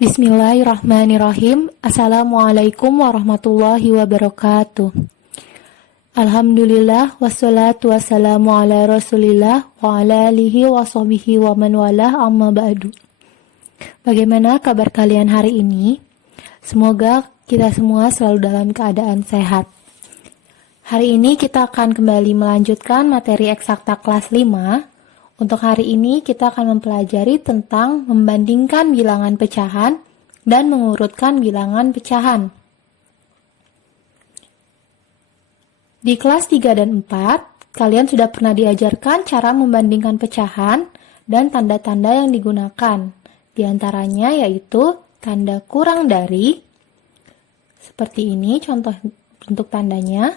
Bismillahirrahmanirrahim. Assalamualaikum warahmatullahi wabarakatuh. Alhamdulillah wassalatu wassalamu ala rasulillah wa ala alihi wa sahbihi wa man walah amma ba'du. Bagaimana kabar kalian hari ini? Semoga kita semua selalu dalam keadaan sehat. Hari ini kita akan kembali melanjutkan materi eksakta kelas 5. Untuk hari ini kita akan mempelajari tentang membandingkan bilangan pecahan dan mengurutkan bilangan pecahan. Di kelas 3 dan 4, kalian sudah pernah diajarkan cara membandingkan pecahan dan tanda-tanda yang digunakan. Di antaranya yaitu tanda kurang dari, seperti ini contoh bentuk tandanya,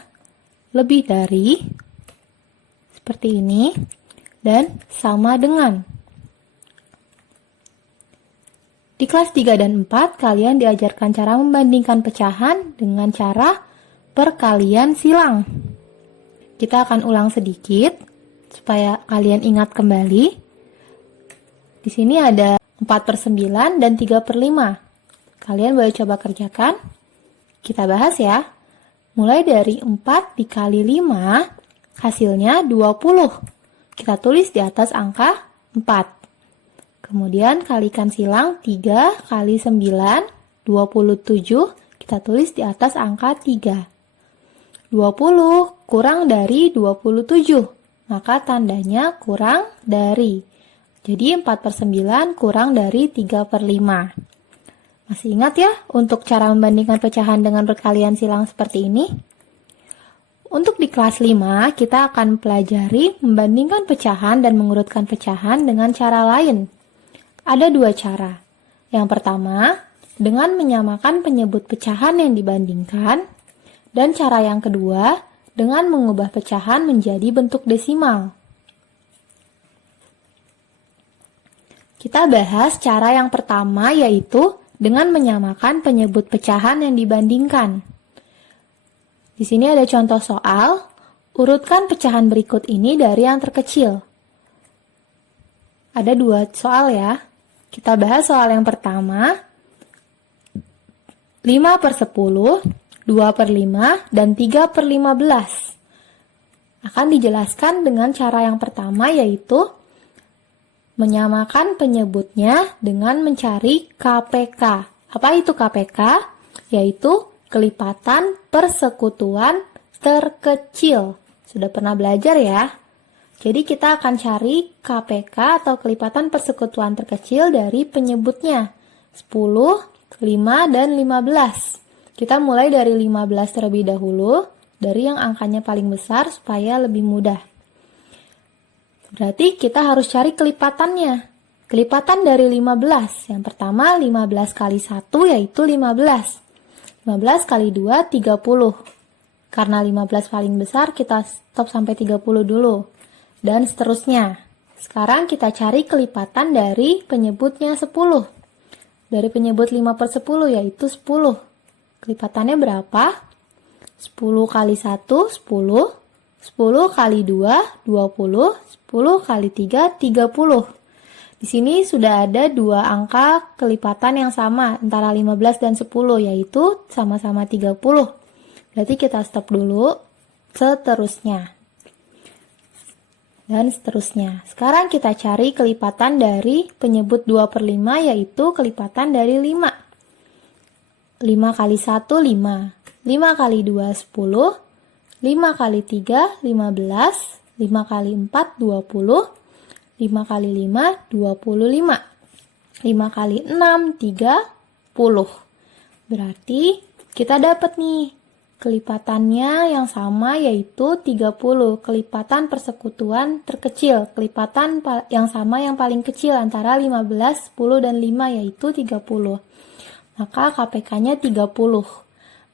lebih dari, seperti ini, dan sama dengan. Di kelas 3 dan 4, kalian diajarkan cara membandingkan pecahan dengan cara perkalian silang. Kita akan ulang sedikit, supaya kalian ingat kembali. Di sini ada 4/9 dan 3/5. Kalian boleh coba kerjakan. Kita bahas ya. Mulai dari 4 dikali 5, hasilnya 20. Kita tulis di atas angka 4. Kemudian kalikan silang 3 kali 9, 27. Kita tulis di atas angka 3. 20 kurang dari 27. Maka tandanya kurang dari. Jadi 4/9 kurang dari 3/5. Masih ingat ya untuk cara membandingkan pecahan dengan perkalian silang seperti ini? Untuk di kelas 5, kita akan pelajari membandingkan pecahan dan mengurutkan pecahan dengan cara lain. Ada dua cara. Yang pertama, dengan menyamakan penyebut pecahan yang dibandingkan. Dan cara yang kedua, dengan mengubah pecahan menjadi bentuk desimal. Kita bahas cara yang pertama, yaitu dengan menyamakan penyebut pecahan yang dibandingkan. Di sini ada contoh soal, urutkan pecahan berikut ini dari yang terkecil. Ada dua soal ya. Kita bahas soal yang pertama, 5/10, 2/5, dan 3/15. Akan dijelaskan dengan cara yang pertama, yaitu menyamakan penyebutnya dengan mencari KPK. Apa itu KPK? Yaitu kelipatan persekutuan terkecil. Sudah pernah belajar ya? Jadi kita akan cari KPK atau kelipatan persekutuan terkecil dari penyebutnya. 10, 5, dan 15. Kita mulai dari 15 terlebih dahulu, dari yang angkanya paling besar supaya lebih mudah. Berarti kita harus cari kelipatannya. Kelipatan dari 15. Yang pertama 15 kali 1 yaitu 15. 15 kali 2, 30. Karena 15 paling besar, kita stop sampai 30 dulu. Dan seterusnya. Sekarang kita cari kelipatan dari penyebutnya 10. Dari penyebut 5/10 yaitu 10. Kelipatannya berapa? 10 kali 1, 10. 10 kali 2, 20. 10 kali 3, 30. Di sini sudah ada dua angka kelipatan yang sama antara 15 dan 10, yaitu sama-sama 30. Berarti kita stop dulu, seterusnya. Dan seterusnya. Sekarang kita cari kelipatan dari penyebut 2/5, yaitu kelipatan dari 5. 5 kali 1, 5. 5 kali 2, 10. 5 kali 3, 15. 5 kali 4, 20. 5 kali 5, 25. 5 kali 6, 30. Berarti kita dapat nih kelipatannya yang sama yaitu 30. Kelipatan persekutuan terkecil. Kelipatan yang sama yang paling kecil antara 15, 10, dan 5 yaitu 30. Maka KPK-nya 30.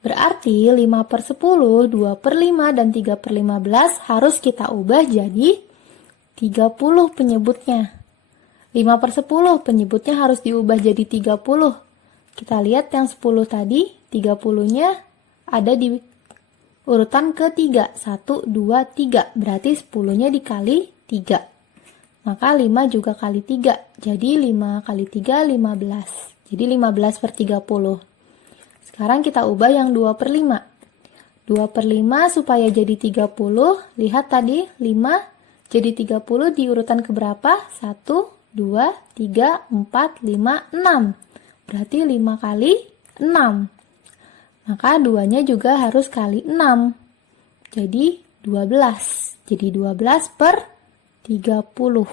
Berarti 5/10, 2/5, dan 3/15 harus kita ubah jadi 30 penyebutnya. 5/10 penyebutnya harus diubah jadi 30. Kita lihat yang 10 tadi, 30-nya ada di urutan ketiga. 1, 2, 3. Berarti 10-nya dikali 3. Maka 5 juga kali 3. Jadi 5 kali 3, 15. Jadi 15 per 30. Sekarang kita ubah yang 2 per 5. 2 per 5 supaya jadi 30. Lihat tadi 5 jadi 30 di urutan keberapa? 1, 2, 3, 4, 5, 6. Berarti 5 kali 6. Maka 2-nya juga harus kali 6. Jadi 12. Jadi 12 per 30.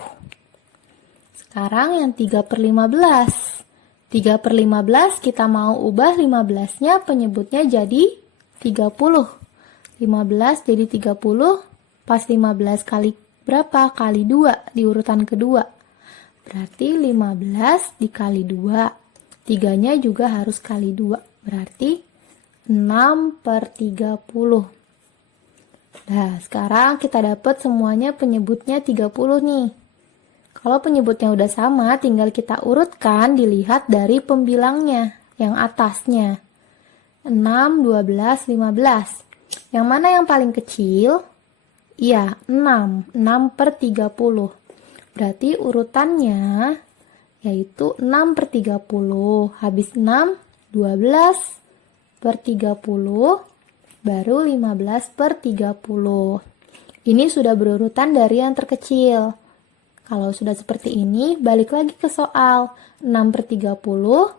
Sekarang yang 3 per 15. 3 per 15 kita mau ubah 15-nya penyebutnya jadi 30. 15 jadi 30. Pas 15 kali berapa? Kali 2 di urutan kedua. Berarti 15 dikali 2. 3-nya juga harus kali 2. Berarti 6 per 30. Nah, sekarang kita dapat semuanya penyebutnya 30 nih. Kalau penyebutnya udah sama, tinggal kita urutkan dilihat dari pembilangnya, yang atasnya. 6, 12, 15. Yang mana yang paling kecil? Iya, 6. 6 per 30. Berarti urutannya yaitu 6 per 30. Habis 6, 12 per 30, baru 15 per 30. Ini sudah berurutan dari yang terkecil. Kalau sudah seperti ini, balik lagi ke soal. 6 per 30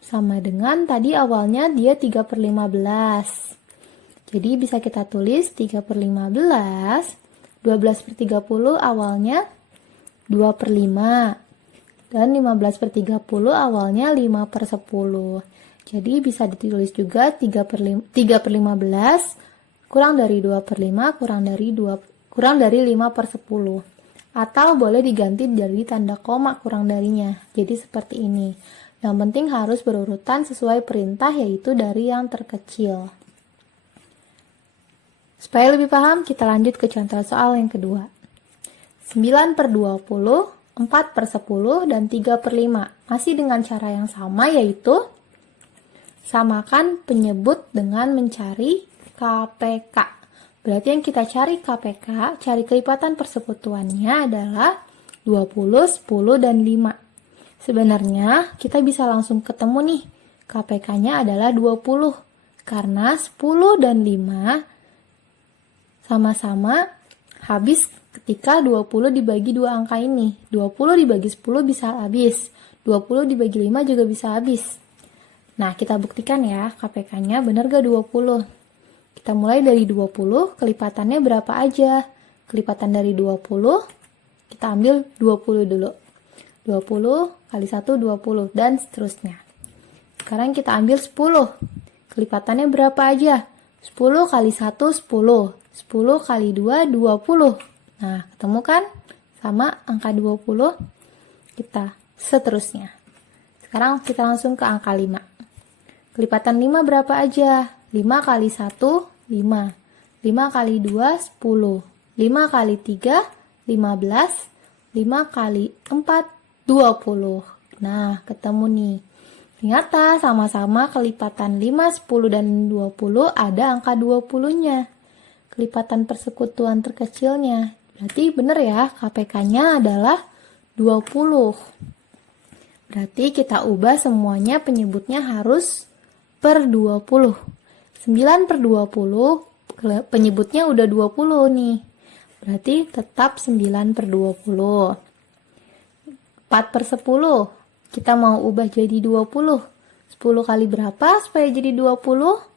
sama dengan tadi awalnya dia 3 per 15. Jadi bisa kita tulis 3 per 15. 12 per 30 awalnya 2 per 5. Dan 15 per 30 awalnya 5 per 10. Jadi bisa ditulis juga 3 per 15 kurang dari 2 per 5 kurang dari 5 per 10. Atau boleh diganti dari tanda koma kurang darinya. Jadi seperti ini. Yang penting harus berurutan sesuai perintah, yaitu dari yang terkecil. Supaya lebih paham, kita lanjut ke contoh soal yang kedua. 9 per 20, 4 per 10, dan 3 per 5. Masih dengan cara yang sama, yaitu samakan penyebut dengan mencari KPK. Berarti yang kita cari KPK, cari kelipatan persekutuannya adalah 20, 10, dan 5. Sebenarnya kita bisa langsung ketemu nih, KPK-nya adalah 20. Karena 10 dan 5 sama-sama habis ketika 20 dibagi dua angka ini. 20 dibagi 10 bisa habis, 20 dibagi 5 juga bisa habis. Nah, kita buktikan ya, KPK-nya benar gak 20? Kita mulai dari 20, kelipatannya berapa aja? Kelipatan dari 20, kita ambil 20 dulu. 20 kali 1, 20, dan seterusnya. Sekarang kita ambil 10. Kelipatannya berapa aja? 10 kali 1, 10. 10 kali 2, 20. Nah, ketemu kan? Sama angka 20. Kita seterusnya. Sekarang kita langsung ke angka 5. Kelipatan 5 berapa aja? 5 kali 1, 5. 5 kali 2, 10. 5 kali 3, 15. 5 kali 4, 20. Nah, ketemu nih. Ternyata sama-sama kelipatan 5, 10, dan 20 ada angka 20-nya. Kelipatan persekutuan terkecilnya. Berarti benar ya, KPK-nya adalah 20. Berarti kita ubah semuanya penyebutnya harus per 20. 9 per 20, penyebutnya udah 20 nih. Berarti tetap 9 per 20. 4 per 10, kita mau ubah jadi 20. 10 kali berapa supaya jadi 20?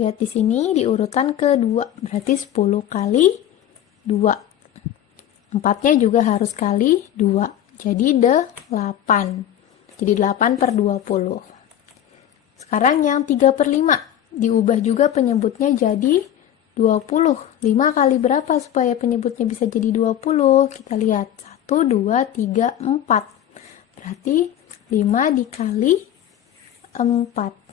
Lihat di sini di urutan kedua. Berarti 10 kali 2. 4-nya juga harus kali 2. Jadi 8. Jadi 8 per 20. Sekarang yang 3 per 5. Diubah juga penyebutnya jadi 20. 5 kali berapa supaya penyebutnya bisa jadi 20? Kita lihat. 1, 2, 3, 4. Berarti 5 dikali 4.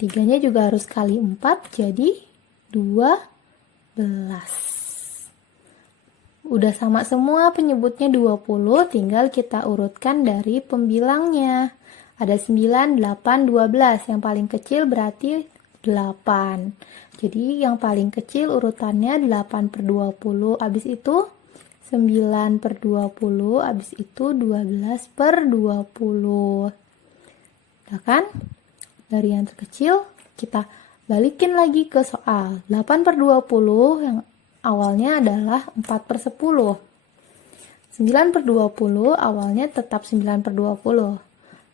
3-nya juga harus kali 4, jadi 12. Udah sama semua penyebutnya 20, tinggal kita urutkan dari pembilangnya. Ada 9, 8, 12. Yang paling kecil berarti 8. Jadi yang paling kecil urutannya 8 per 20. Habis itu 9 per 20, habis itu 12 per 20. Ya kan? Dari yang terkecil, kita balikin lagi ke soal. 8 per 20 yang awalnya adalah 4 per 10. 9 per 20 awalnya tetap 9 per 20.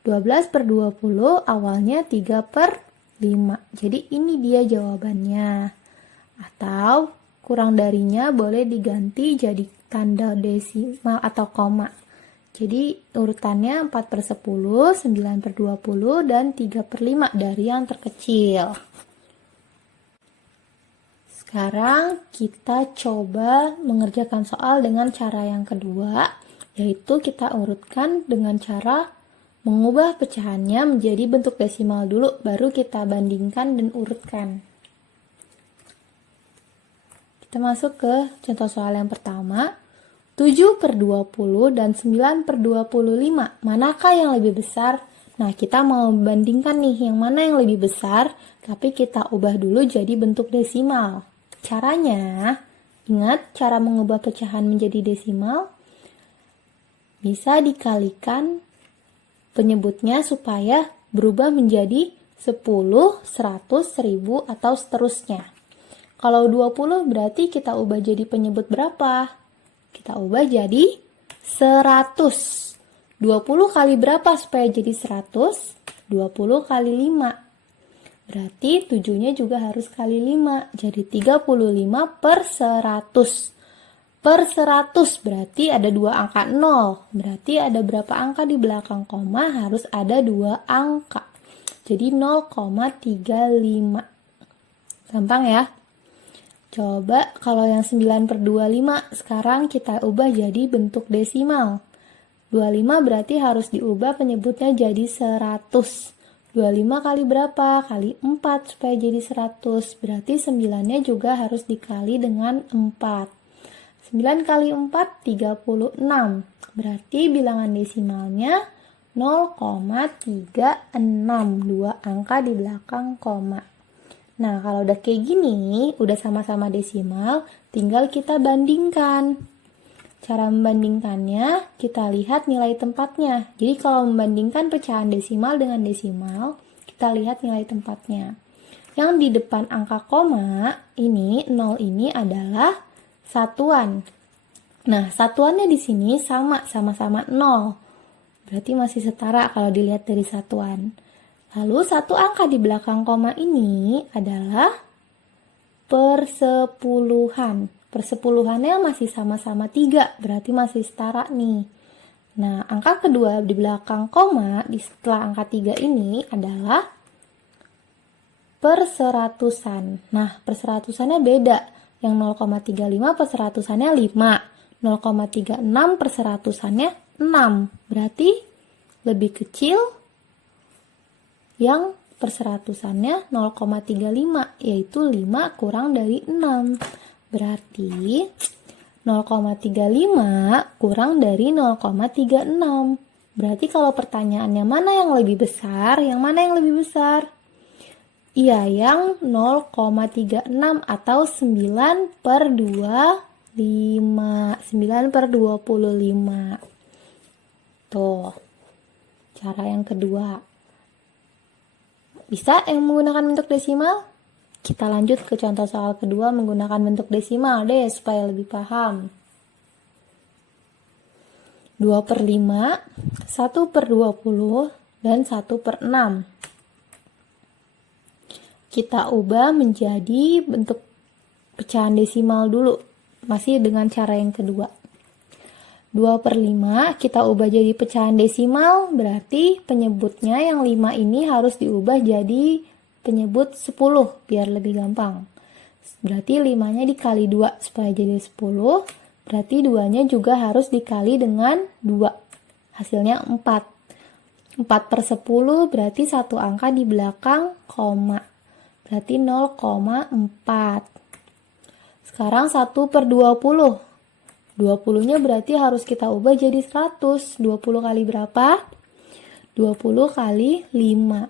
12 per 20 awalnya 3 per 5. Jadi ini dia jawabannya. Atau kurang darinya boleh diganti jadi tanda desimal atau koma. Jadi urutannya 4 per 10, 9 per 20, dan 3 per 5 dari yang terkecil. Sekarang kita coba mengerjakan soal dengan cara yang kedua, yaitu kita urutkan dengan cara mengubah pecahannya menjadi bentuk desimal dulu, baru kita bandingkan dan urutkan. Kita masuk ke contoh soal yang pertama. 7 per 20 dan 9 per 25, manakah yang lebih besar? Nah, kita mau membandingkan nih, yang mana yang lebih besar, tapi kita ubah dulu jadi bentuk desimal. Caranya, ingat cara mengubah pecahan menjadi desimal, bisa dikalikan penyebutnya supaya berubah menjadi 10, 100, 1000, atau seterusnya. Kalau 20 berarti kita ubah jadi penyebut berapa? Kita ubah jadi 100. 20 kali berapa supaya jadi 100? 20 kali 5. Berarti 7-nya juga harus kali 5. Jadi 35 per 100. Per 100 berarti ada 2 angka 0. Berarti ada berapa angka di belakang koma? Harus ada 2 angka. Jadi 0,35. Gampang ya? Coba kalau yang 9 per 25 sekarang kita ubah jadi bentuk desimal. 25 berarti harus diubah penyebutnya jadi 100. 25 kali berapa? Kali 4 supaya jadi 100. Berarti 9-nya juga harus dikali dengan 4. 9 kali 4, 36. Berarti bilangan desimalnya 0,36. 2 angka di belakang koma. Nah, kalau udah kayak gini, udah sama-sama desimal, tinggal kita bandingkan. Cara membandingkannya, kita lihat nilai tempatnya. Jadi kalau membandingkan pecahan desimal dengan desimal, kita lihat nilai tempatnya. Yang di depan angka koma, ini 0 ini adalah satuan. Nah, satuannya di sini sama-sama 0. Berarti masih setara kalau dilihat dari satuan. Lalu satu angka di belakang koma ini adalah persepuluhan. Persepuluhannya masih sama-sama 3, berarti masih setara nih. Nah, angka kedua di belakang koma, setelah angka 3 ini adalah perseratusan. Nah, perseratusannya beda. Yang 0,35 perseratusannya 5. 0,36 perseratusannya 6. Berarti lebih kecil yang perseratusannya 0,35, yaitu 5 kurang dari 6. Berarti 0,35 kurang dari 0,36. Berarti kalau pertanyaannya mana yang lebih besar, yang mana yang lebih besar? Iya, yang 0,36 atau 9 per 25. 9 per 25. Tuh, cara yang kedua. Bisa yang menggunakan bentuk desimal? Kita lanjut ke contoh soal kedua menggunakan bentuk desimal deh supaya lebih paham. 2 per 5, 1 per 20, dan 1 per 6. Kita ubah menjadi bentuk pecahan desimal dulu, masih dengan cara yang kedua. 2 per 5 kita ubah jadi pecahan desimal, berarti penyebutnya yang 5 ini harus diubah jadi penyebut 10 biar lebih gampang. Berarti 5-nya dikali 2 supaya jadi 10, berarti 2-nya juga harus dikali dengan 2. Hasilnya 4. 4 per 10 berarti satu angka di belakang koma. Berarti 0,4. Sekarang 1 per 20. 20-nya berarti harus kita ubah jadi 100. 20 kali berapa? 20 kali 5.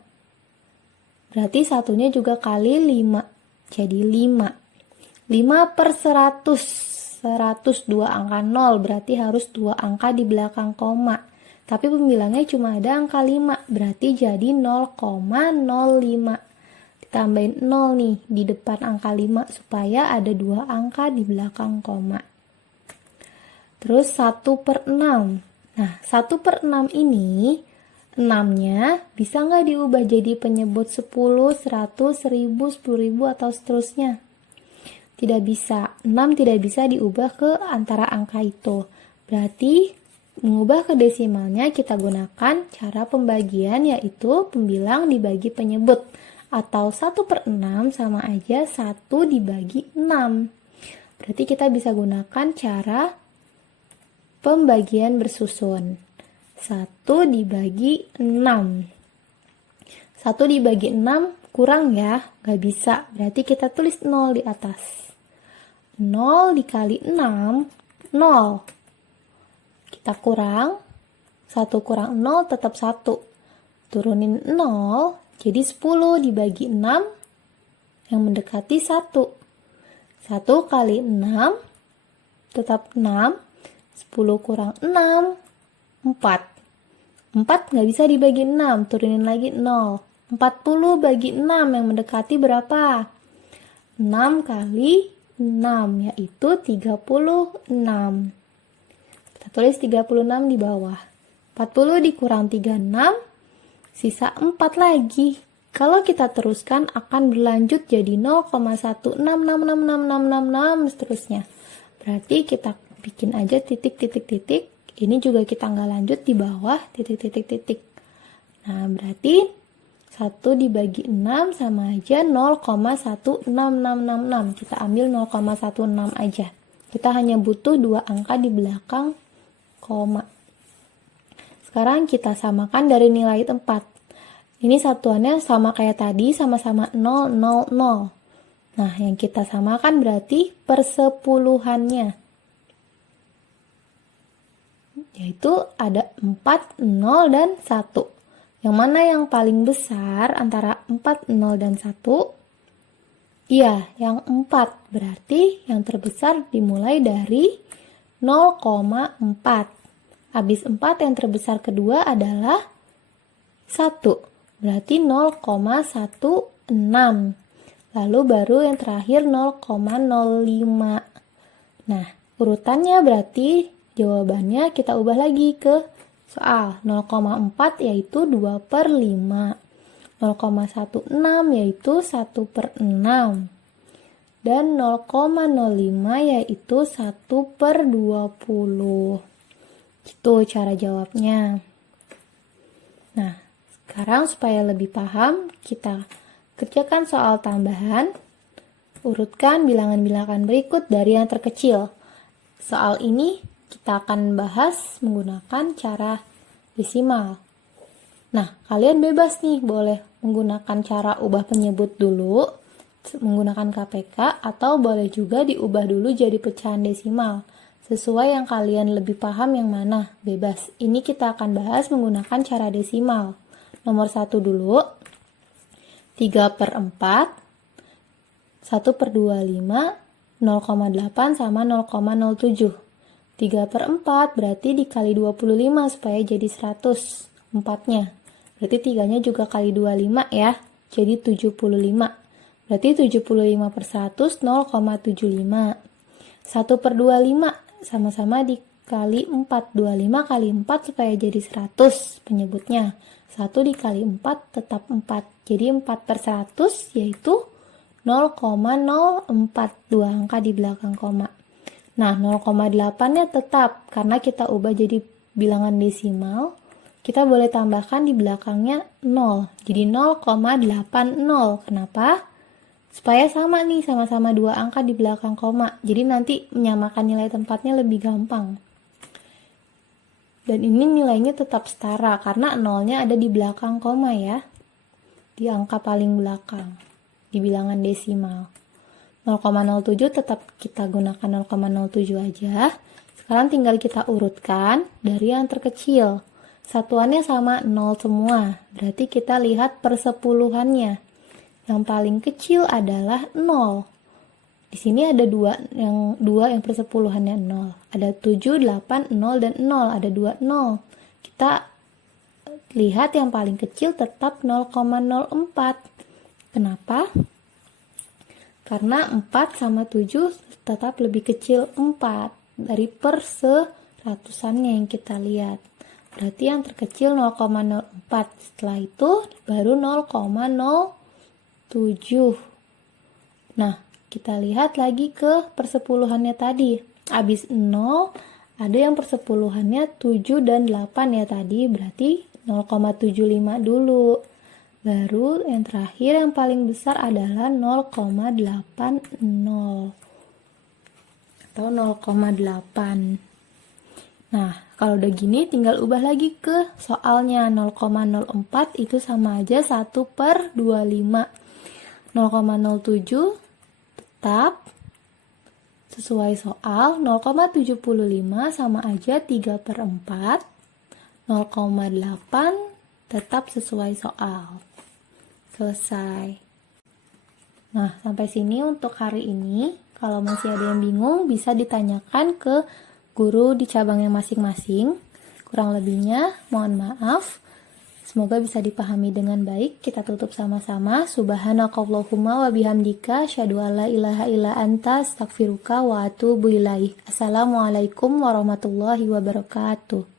Berarti satunya juga kali 5. Jadi 5. 5 per 100. 102 angka 0, berarti harus 2 angka di belakang koma. Tapi pembilangnya cuma ada angka 5, berarti jadi 0,05. Ditambahin 0 nih di depan angka 5 supaya ada 2 angka di belakang koma. Terus 1/6. Nah, 1/6 ini 6-nya bisa nggak diubah jadi penyebut 10, 100, 1000, 10.000 atau seterusnya? Tidak bisa. 6 tidak bisa diubah ke antara angka itu. Berarti mengubah ke desimalnya kita gunakan cara pembagian, yaitu pembilang dibagi penyebut. Atau 1/6 sama aja 1 dibagi 6. Berarti kita bisa gunakan cara pembagian bersusun. 1 dibagi 6. 1 dibagi 6 kurang ya, nggak bisa. Berarti kita tulis 0 di atas. 0 dikali 6, 0. Kita kurang, 1 kurang 0 tetap 1. Turunin 0, jadi 10 dibagi 6 yang mendekati 1. 1 kali 6 tetap 6. 10 kurang 6, 4. 4 nggak bisa dibagi 6, turunin lagi 0. 40 bagi 6 yang mendekati berapa? 6 kali 6, yaitu 36. Kita tulis 36 di bawah. 40 dikurang 36, sisa 4 lagi. Kalau kita teruskan akan berlanjut jadi 0,1666666 seterusnya. Berarti kita bikin aja titik. Ini juga kita nggak lanjut di bawah titik. Nah, berarti 1 dibagi 6 sama aja 0,16666. Kita ambil 0,16 aja. Kita hanya butuh 2 angka di belakang koma. Sekarang kita samakan dari nilai tempat. Ini satuannya sama kayak tadi, sama-sama 0, 0, 0. Nah, yang kita samakan berarti persepuluhannya. Yaitu ada 4, 0, dan 1. Yang mana yang paling besar antara 4, 0, dan 1? Iya, yang 4. Berarti yang terbesar dimulai dari 0,4. Habis 4 yang terbesar kedua adalah 1. Berarti 0,16. Lalu baru yang terakhir 0,05. Nah, urutannya berarti jawabannya kita ubah lagi ke soal. 0,4 yaitu 2/5. 0,16 yaitu 1/6. Dan 0,05 yaitu 1/20. Itu cara jawabnya. Nah, sekarang supaya lebih paham, kita kerjakan soal tambahan. Urutkan bilangan-bilangan berikut dari yang terkecil. Soal ini kita akan bahas menggunakan cara desimal. Nah, kalian bebas nih, boleh menggunakan cara ubah penyebut dulu, menggunakan KPK, atau boleh juga diubah dulu jadi pecahan desimal. Sesuai yang kalian lebih paham yang mana, bebas. Ini kita akan bahas menggunakan cara desimal. Nomor 1 dulu, 3/4, 1/25, 0,8 sama 0,07. 3/4 berarti dikali 25 supaya jadi 100. 4-nya. Berarti 3-nya juga kali 25 ya. Jadi 75. Berarti 75/100, 0,75. 1/25 sama-sama dikali 4. 25 kali 4 supaya jadi 100 penyebutnya. 1 dikali 4 tetap 4. Jadi 4/100 yaitu 0,04. 2 angka di belakang koma. Nah, 0,8-nya tetap karena kita ubah jadi bilangan desimal. Kita boleh tambahkan di belakangnya 0. Jadi 0,80. Kenapa? Supaya sama nih, sama-sama 2 angka di belakang koma. Jadi nanti menyamakan nilai tempatnya lebih gampang. Dan ini nilainya tetap setara karena 0-nya ada di belakang koma ya. Di angka paling belakang. Di bilangan desimal. 0,07 tetap kita gunakan 0,07 aja. Sekarang tinggal kita urutkan dari yang terkecil. Satuannya sama 0 semua. Berarti kita lihat persepuluhannya. Yang paling kecil adalah 0. Di sini ada dua yang persepuluhannya 0. Ada 7, 8, 0, dan 0. Ada 2 0. Kita lihat yang paling kecil tetap 0,04. Kenapa? Karena 4 sama 7 tetap lebih kecil 4 dari per seratusannya yang kita lihat. Berarti yang terkecil 0,04. Setelah itu baru 0,07. Nah, kita lihat lagi ke persepuluhannya tadi. Habis 0, ada yang persepuluhannya 7 dan 8 ya tadi. Berarti 0,75 dulu. Baru yang terakhir yang paling besar adalah 0,80 atau 0,8. Nah, kalau udah gini tinggal ubah lagi ke soalnya. 0,04 itu sama aja 1/25. 0,07 tetap sesuai soal. 0,75 sama aja 3/4. 0,8 tetap sesuai soal. Selesai. Nah, sampai sini untuk hari ini. Kalau masih ada yang bingung, bisa ditanyakan ke guru di cabangnya masing-masing. Kurang lebihnya, mohon maaf. Semoga bisa dipahami dengan baik. Kita tutup sama-sama. Subhanakallahumma wa bihamdika asyhadu an la ilaha illa anta astaghfiruka wa atubu ilaik. Assalamualaikum warahmatullahi wabarakatuh.